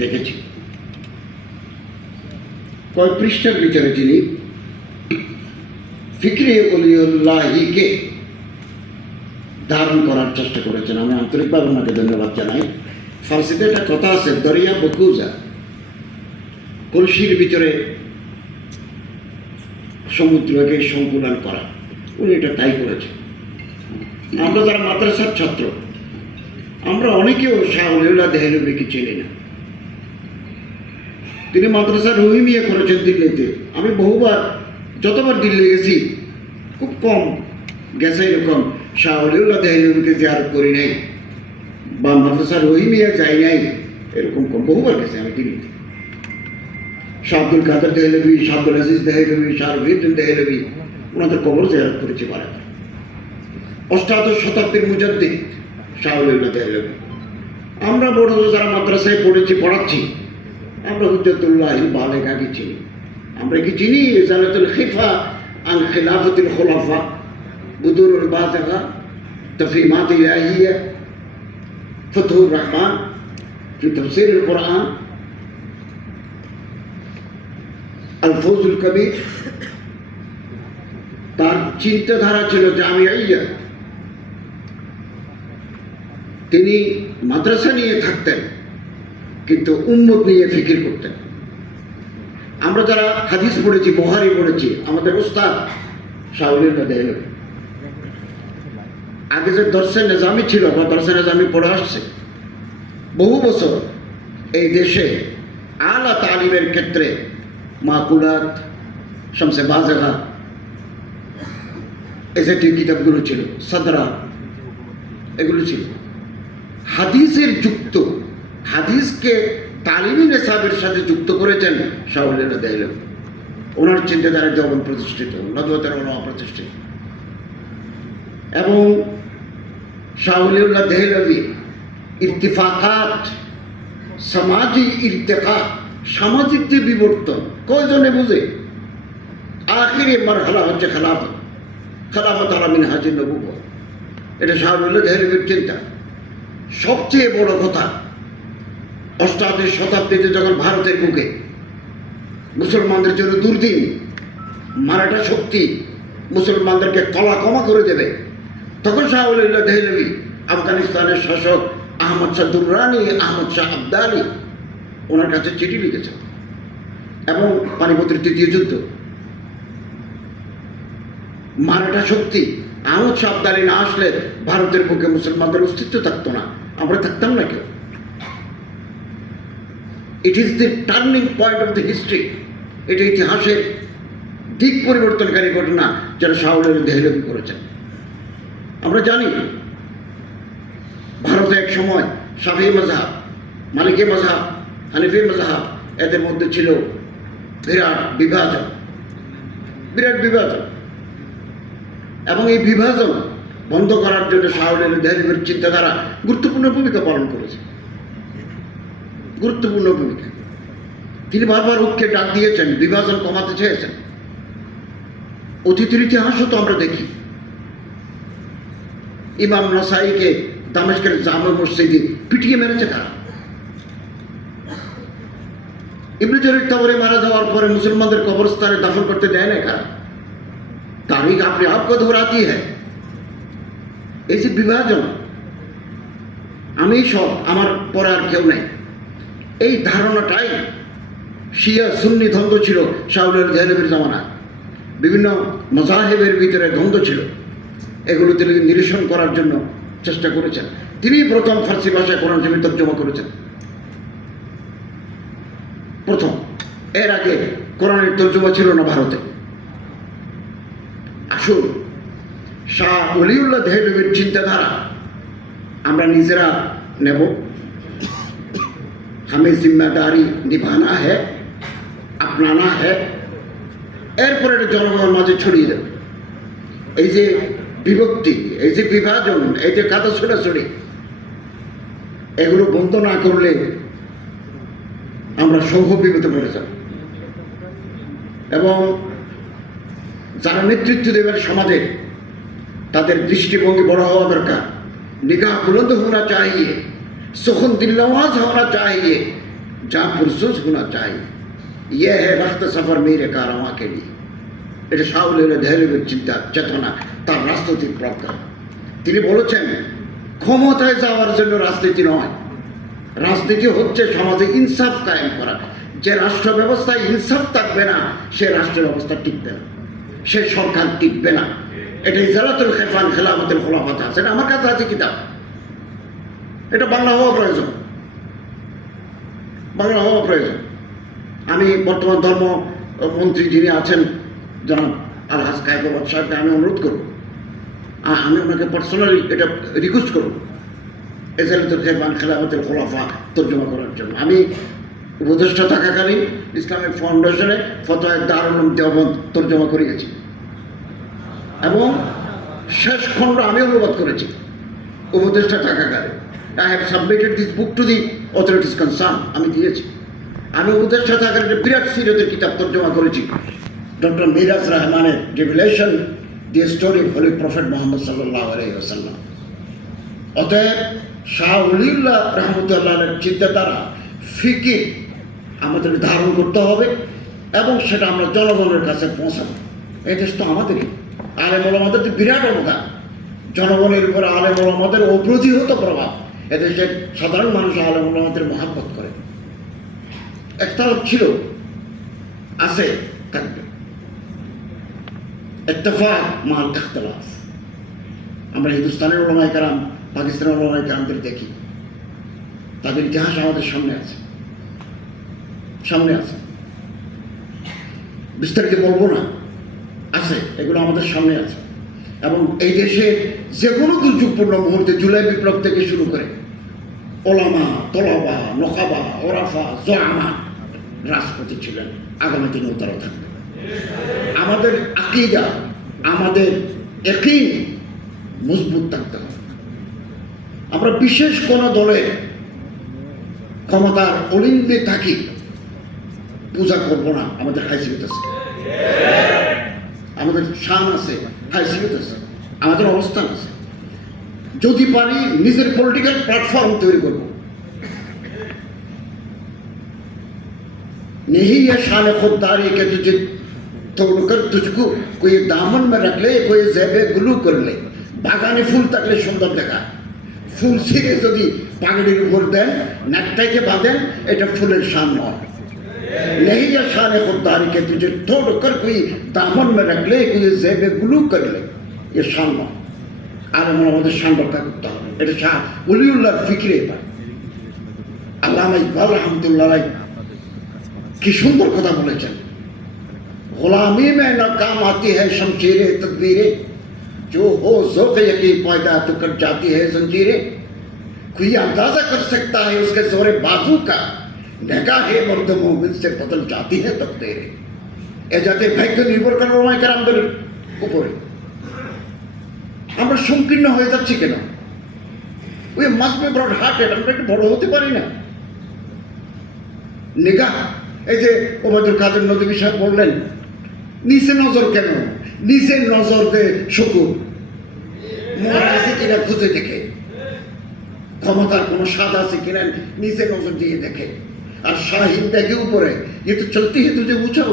দেখেছি। কয়েক পৃষ্ঠার ভিতরে তিনি ফিকরে ওলিউল্লাহিকে ধারণ করার চেষ্টা করেছেন। আমি আন্তরিকভাবে ওনাকে ধন্যবাদ জানাই। ফার্সিতে একটা কথা আছে, দরিয়া বকুজা, কলসির ভিতরে সমুদ্রকে সংকুলন করা। উনি এটা তাই করেছেন। আমরা যারা মাদ্রাসার ছাত্র, আমরা অনেকেও শাহ ওলিউল্লাহ দেহলভিকে চিনি না। তিনি মাদ্রাসা রহিমিয়া করেছেন দিল্লিতে। আমি বহুবার, যতবার দিল্লি গেছি, খুব কম গেছে এরকম শাহ ওলিউল্লাহ দেহলভিকে জিয়ারত করি নাই বা মাদ্রাসা রহিমিয়া যাই নাই, এরকম কম। বহুবার গেছি আমি দিল্লিতে। শাহ আব্দুল কাদের দেহলভি, শাহ আব্দুল আজিজ দেহলভি, শাহ রবিউদ্দিন দেহলভি, ওনাদের কবর জিয়ারত করেছি বারবার। অষ্টাদশ শতাব্দীর মুজাদ্দিদ শাহ ওলিউল্লাহ দেহলভি। আমরা বড় যারা মাদ্রাসায় পড়াচ্ছি, আমরা হুজ্জাতুল্লাহ বালেগাকে চিনি। আমরা কি চিনি? ইজালাতুল খিফা আন খিলাফাতিল খুলাফা, বুদুরুল বাযাগা, তাফহিমাত ইলাহিয়া, ফতহুর রহমান ফি তাফসীরুল কুরআন, আল ফৌজুল কবির। তার চিন্তাধারা ছিল জামিয়াইয়া। তিনি মাদ্রাসা নিয়ে থাকতেন, কিন্তু উম্মত নিয়ে ফিকির করতেন। আমরা যারা হাদিস পড়েছি, বুখারী পড়েছি, আমাদের উস্তাদ শাহ ওলিউল্লাহ দেহলভি। আগে যে দর্শে নিজামি ছিল বা দর্শে নিজামি পড়ে আসছে বহু বছর, এই দেশে আলা তালিমের ক্ষেত্রে মাকুলাত, শামসে বাযাগা, এই জাতীয় কিতাবগুলো ছিল, সাদরা, এগুলো ছিল হাদিসের যুক্ত। হাদিসকে তালিমি নেসাবের সাথে যুক্ত করেছেন শাহ ওলিউল্লাহ দেহলভি। ওনার চিন্তাধারা যখন প্রতিষ্ঠিত, নদওয়াতুল উলামা প্রতিষ্ঠিত, এবং শাহ ওলিউল্লাহ দেহলভি ইত্তিফাকাত, সামাজি ইরতিকা, সামাজিক যে বিবর্তন কয়জনে বুঝে? আখিরি মারহালা হচ্ছে খেলাফত, খেলাফত আলা মিনহাজিন নবুওয়া। এটা শাহ ওলিউল্লাহ দেহলভির চিন্তা। সবচেয়ে বড় কথা, অষ্টাদশ শতাব্দীতে যখন ভারতের বুকে মুসলমানদের জন্য দুর্দিন, মারাঠা শক্তি মুসলমানদেরকে কলা কমা করে দেবে, তখন শাহ ওলিউল্লাহ দেহলভি আফগানিস্তানের শাসক আহমদ শাহ দুররানি, আহমদ শাহ আবদালি, ওনার কাছে চিঠি লিখেছেন। এবং পানিপথের তৃতীয় যুদ্ধ, মারাঠা শক্তি আহমদ শাহ আবদালি না আসলে ভারতের বুকে মুসলমানদের অস্তিত্ব থাকতো না, আমরা থাকতাম না কেউ। It is the turning point of the history. এটা ইতিহাসের দিক পরিবর্তনকারী ঘটনা যারা শাহ ওলিউল্লাহ দেহলভি করেছেন। আমরা জানি ভারতে এক সময় শাফিঈ মাযহাব, মালিকি মাযহাব, হানাফি মাযহাব, এদের মধ্যে ছিল বিরাট বিভাজন, বিরাট বিভাজন। এবং এই বিভাজন বন্ধ করার জন্য শাহ ওলিউল্লাহ দেহলভির চিন্তাধারা গুরুত্বপূর্ণ ভূমিকা পালন করেছে, গুরুত্বপূর্ণ ভূমিকা। তিনি বারবার ঐক্যে ডাক দিয়েছেন, বিভাজন কমাতে চেয়েছেন। অতীতের ইতিহাসও তো আমরা দেখি। ইমাম নাসাইকে দামেস্কের জামে মসজিদে পিটিয়ে মেরেছে কারা? ইবনে জারীর তাবরি মারা যাওয়ার পরে মুসলমানদের কবরস্থানে দাফন করতে দেয় না কারা? তারিখ আপনি আপকে দোহরাতি হ্যায়। এই যে বিভাজন, আমি সব, আমার পরে আর কেউ নাই, এই ধারণাটাই শিয়া সুন্নি দ্বন্দ্ব ছিল শাহ ওলিউল্লাহ দেহলভির জামানায়। বিভিন্ন মাযহাবের ভিতরে দ্বন্দ্ব ছিল, এগুলো তিনি নিরসন করার জন্য চেষ্টা করেছেন। তিনি প্রথম ফার্সি ভাষায় কোরআন শরীফ তর্জমা করেছেন, প্রথম। এর আগে কোরআনের তর্জমা ছিল না ভারতে। আসুন, শাহ ওলিউল্লাহ দেহলভির চিন্তাধারা আমরা নিজেরা নেব, हमें जिम्मेदारी निभाना है, अपनाना है। এরপরে জনগণের মাঝে ছড়িয়ে দেবে। এই যে বিভক্তি, এই যে বিভাজন, এই যে কাদা ছোড়াছড়ি, এগুলো বন্ধ না করলে আমরা সৌভ বিপদে পড়ে যাব। এবং যারা নেতৃত্ব দেবেন সমাজে, তাদের দৃষ্টিভঙ্গি বড় হওয়া দরকার। निगाह बुलंद होना चाहिए, सुखन दिल नवाज होना चाहिए, जहाँ पुरसुस होना चाहिए। यह है वक्त सफर मेरे कारवां के लिए। এটা শাওলের ধৈর্যের চিন্তা চেতনা তার রাজনৈতিক প্রজ্ঞা। তিনি বলেছেন ক্ষমতায় যাওয়ার জন্য রাজনীতি নয়, রাজনীতি হচ্ছে সমাজে ইনসাফ কায়েম করা। যে রাষ্ট্র ব্যবস্থায় ইনসাফ থাকবে না সে রাষ্ট্র ব্যবস্থা টিকবে না, সে সরকার টিকবে না। এটা ইজালাতুল খেফান খেলাফতুল খোলাফাত আছে, এটা আমার কাছে আছে কিতাব। এটা বাংলা হওয়া প্রয়োজন, বাংলা হওয়া প্রয়োজন। আমি বর্তমান ধর্ম মন্ত্রী যিনি আছেন জনাব আলহাজ কায়কোবাদ সাহেবকে আমি অনুরোধ করব, আমি ওনাকে পার্সোনালি এটা রিকোয়েস্ট করব ইজালাতুল খেফান খেলাফতুল খোলাফা তর্জমা করার জন্য। আমি উপদেষ্টা থাকাকালীন ইসলামিক ফাউন্ডেশনে ফতোয়া দারুল উলুম দেওবন্দ তর্জমা করে গেছি এবং শেষ খণ্ড আমি অনুবাদ করেছি উপদেষ্টা থাকাকালীন। I have submitted this book to the authorities concern, আমি দিয়েছি। আমি উপদেষ্টা থাকাকালীন বিরাট সিরতের কিতাব তর্জমা করেছি, ডক্টর মিরাজ রহমানের revelation the story of holy prophet Mohammad সাল্লাল্লাহু আলাইহি ওয়াসাল্লাম। অতএব শাহ ওলিউল্লাহ রহমতুল্লাহের চিন্তাধারা ফিকির আমাদের ধারণ করতে হবে এবং সেটা আমরা জনগণের কাছে পৌঁছাবো। এই দেশ তো আমাদেরই, আলেম ওলামাদের তো বিরাট অবদান, জনগণের উপরে আলেম ওলামাদের অপ্রতিহত প্রভাব। এদেশের সাধারণ মানুষ আলেম ওলামাদের মহাব্বত করে। একতরফ ছিল, আছে, থাকবে। ইত্তেফাক মাল ইখতিলাফ। আমরা হিন্দুস্তানের ওলামায়ে কেরাম, পাকিস্তানের ওলামায়ে কেরামদের দেখি, তাদের ইতিহাস আমাদের সামনে আছে, সামনে আছে। বিস্তারিত বলবো না, আছে, এগুলো আমাদের সামনে আছে। এবং এই দেশে যে কোনো দুর্যোগপূর্ণ মুহূর্তে জুলাই বিপ্লব থেকে শুরু করে ওলামা, তলাবা, নখাবা, ওরাফা, জামা রাজপথে ছিলেন, আগামী দিনেও তারা থাকবে। আমাদের আকীদা, আমাদের ইয়াকিন মজবুত থাকতে হবে। আমরা বিশেষ কোনো দলে ক্ষমতার অলিন্দে থাকি পূজা করবো না। আমাদের হাইসিয়ত আছে, আমাদের শান আছে, হাইসিয়ত আছে, আমাদের অবস্থান আছে। যদি পারি নিজের পলিটিক্যাল প্ল্যাটফর্ম তৈরি করব। नहीं है शान खुददारी के तुझे तोड़कर तुझको कोई दामन में रख ले, कोई ज़ेबे गुलू कर ले। বাগানে ফুল থাকলে সুন্দর দেখায়, ফুল ছিঁড়ে যদি পাগড়ির উপর দেন, নেকটাইকে বাঁধেন, এটা ফুলের শান নয়। नहीं है शान खुददारी के तुझे तोड़कर कोई दामन में रख ले, कोई ज़ेबे गुलू कर ले, ये शान নয়। আর আমাদের শান রক্ষা করতে হবে। এটা শাহ ওলিউল্লাহর ফিকিরে পায়। আল্লামা ইকবাল রহমতুল্লাহ কি সুন্দর কথা বলেছেন, গোলামি মে নাকাম আতি হ্যায় শমশিরে তদবীরে, जो हो ज़ौक़ यकी पैदा तो कट जाती है जंजीरें। कोई अंदाजा कर सकता है उसके जोरे बाजू का, निगाहे मर्द मोमिन से बदल जाती है तकदीरें। এ জাতীয় ভাগ্য নির্ভর করে ওলামায়ে কেরামদের উপরে। আমরা সংকীর্ণ হয়ে যাচ্ছি কেন? We must be broad hearted. আমরা একটু বড় হতে পারি না? নিগাহ, এই যে ওবায়দুল কাদের নদভী সাহেব বললেন, নিচে নজর কেন? নিচে নজর দে শুকুর, মন আছে কিনা খুঁজে দেখে, ক্ষমতার কোনো স্বাদ আছে কিনা নিচে নজর দিয়ে দেখে। আর শাহিন দেখে উপরে, ये तो चलती है तुझे ऊंचा